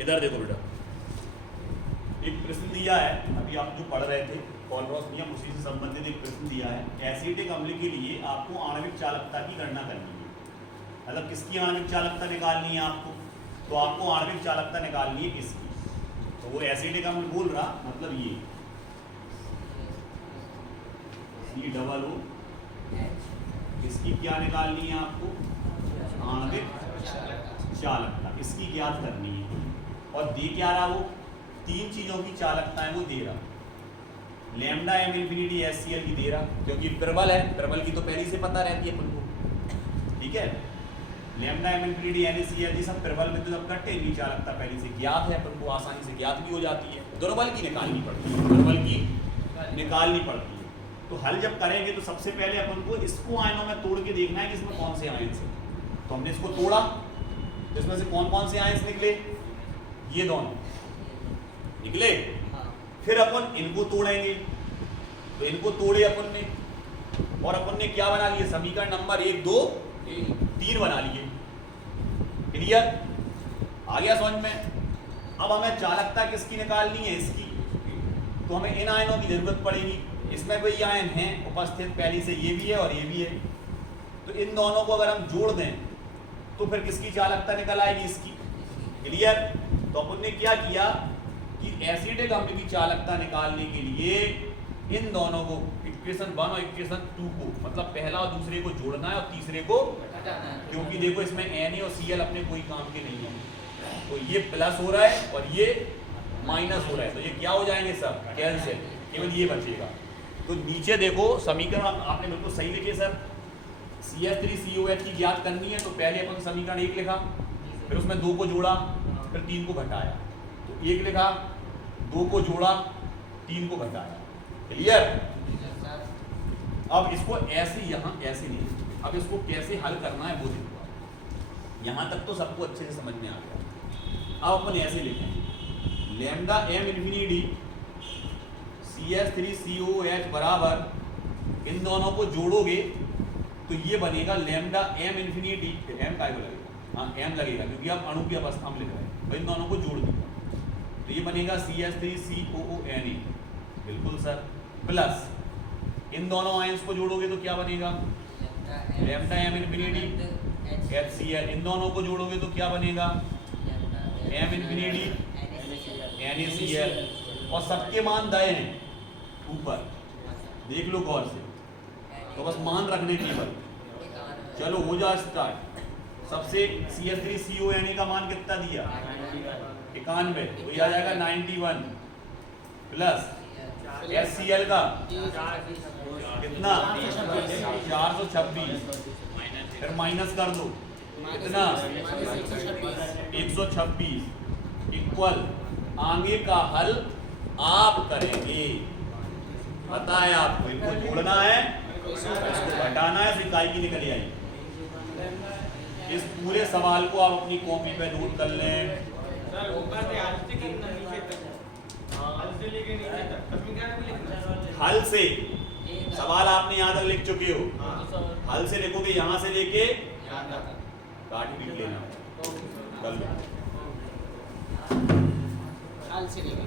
इधर देखो बेटा, एक प्रश्न दिया है, अभी आप जो पढ़ रहे थे कॉलरॉस नियम, उसी से संबंधित एक प्रश्न दिया है। एसिटिक अम्ल के लिए आपको आणविक चालकता की गणना करनी है, मतलब किसकी आणविक चालकता निकालनी है आपको, तो आपको आणविक चालकता निकालनी है इसकी। तो वो एसिटिक अम्ल बोल रहा, मतलब ये COO, इसकी क्या निकालनी है आपको, आणविक चालकता, इसकी ज्ञात करनी है। और दे क्या रहा वो, 3 चीजों की चालकता है वो दे रहा, लैम्डा m इंफिनिटी HCl की दे रहा, क्योंकि प्रबल है, प्रबल की तो पहले से पता रहती है अपन को, ठीक है। लैम्डा m इंफिनिटी NaCl जी सब प्रबल में तो जब कट्टे इनकी चालकता पहले से ज्ञात है, अपन को आसानी से ज्ञात भी हो जाती है। दुर्बल की निकालनी पड़ती है, दुर्बल की निकालनी पड़ती है। तो हल जब करेंगे तो सबसे पहले अपन को इसको आयनों में तोड़ के देखना है कि इसमें कौन से आयन है। तो हमने इसको तोड़ा, इसमें से कौन कौन से आयन निकले, ये दोनों निकले। फिर अपन इनको तोड़ेंगे, तो इनको तोड़े अपन ने, और अपन ने क्या बना लिए, समीकरण नंबर 1 2 3 बना लिए। क्लियर, आ गया समझ में। अब हमें चालकता किसकी निकालनी है, इसकी। तो हमें इन आयनों की जरूरत पड़ेगी, इसमें कोई आयन है उपस्थित पहले से, ये भी है और ये भी है। तो इन दोनों को अगर हम जोड़ दें तो फिर किसकी चालकता निकल आएगी, इसकी। क्लियर। तो अपन ने क्या किया कि एसिडिक अम्ल की चालकता निकालने के लिए इन दोनों को, इक्वेशन 1 और इक्वेशन 2 को, मतलब पहला और दूसरे को जोड़ना है और तीसरे को हटाना है, क्योंकि देखो इसमें Na और Cl अपने कोई काम के नहीं है। तो ये प्लस हो रहा है और ये माइनस हो रहा है, तो ये क्या हो जाएंगे सब, कैंसिल, केवल ये बचेगा। तो नीचे देखो समीकरण आपने बिल्कुल सही लिखे सर, CH3COH की ज्ञात करनी है, तो पहले अपन समीकरण 1 लिखा, फिर उसमें 2 को जोड़ा, फिर 3 को घटाया। तो 1 लिखा, 2 को जोड़ा, 3 को घटाया। क्लियर। अब इसको ऐसे, यहाँ ऐसे नहीं, अब इसको कैसे हल करना है वो देखो। यहाँ तक तो सबको अच्छे से समझ में आ गया। अब अपन ऐसे लिखेंगे, लैम्डा m इंफिनिटी CH3COH बराबर, इन दोनों को जोड़ोगे तो ये बनेगा लैम्डा m इंफिनिटी, m का लगेगा, हाँ m लगेगा क्योंकि आप अणु की अवस्था में लिख रहे हैं, तो इन दोनों को जोड़ दिया तो ये बनेगा CH3COONA, बिल्कुल सर, प्लस इन दोनों आयंस को जोड़ोगे तो क्या बनेगा, लैम्डा m इंफिनिटी HCl, इन दोनों को जोड़ोगे तो क्या बनेगा, m इंफिनिटी NaCl, और सबके मान दए हैं ऊपर, देख लो गौर से, तो बस मान रखने केवल। चलो हो जा स्टार्ट। सबसे CH3CONA का मान कितना दिया, 91, तो ये आ जाएगा 91, प्लस HCl का कितना 426, फिर माइनस कर दो कितना 126, इक्वल आगे का हल आप करेंगे, पता है आपको, इनको जोड़ना है, इसको घटाना है, तो इकाई की निकल आई। इस पूरे सवाल को आप अपनी कॉपी पे नोट कर लें। हल से सवाल आपने यहाँ तक लिख चुके हो, हल से लिखोगे, यहाँ से लेके काट पीट लेना, कर लो। हल से लेके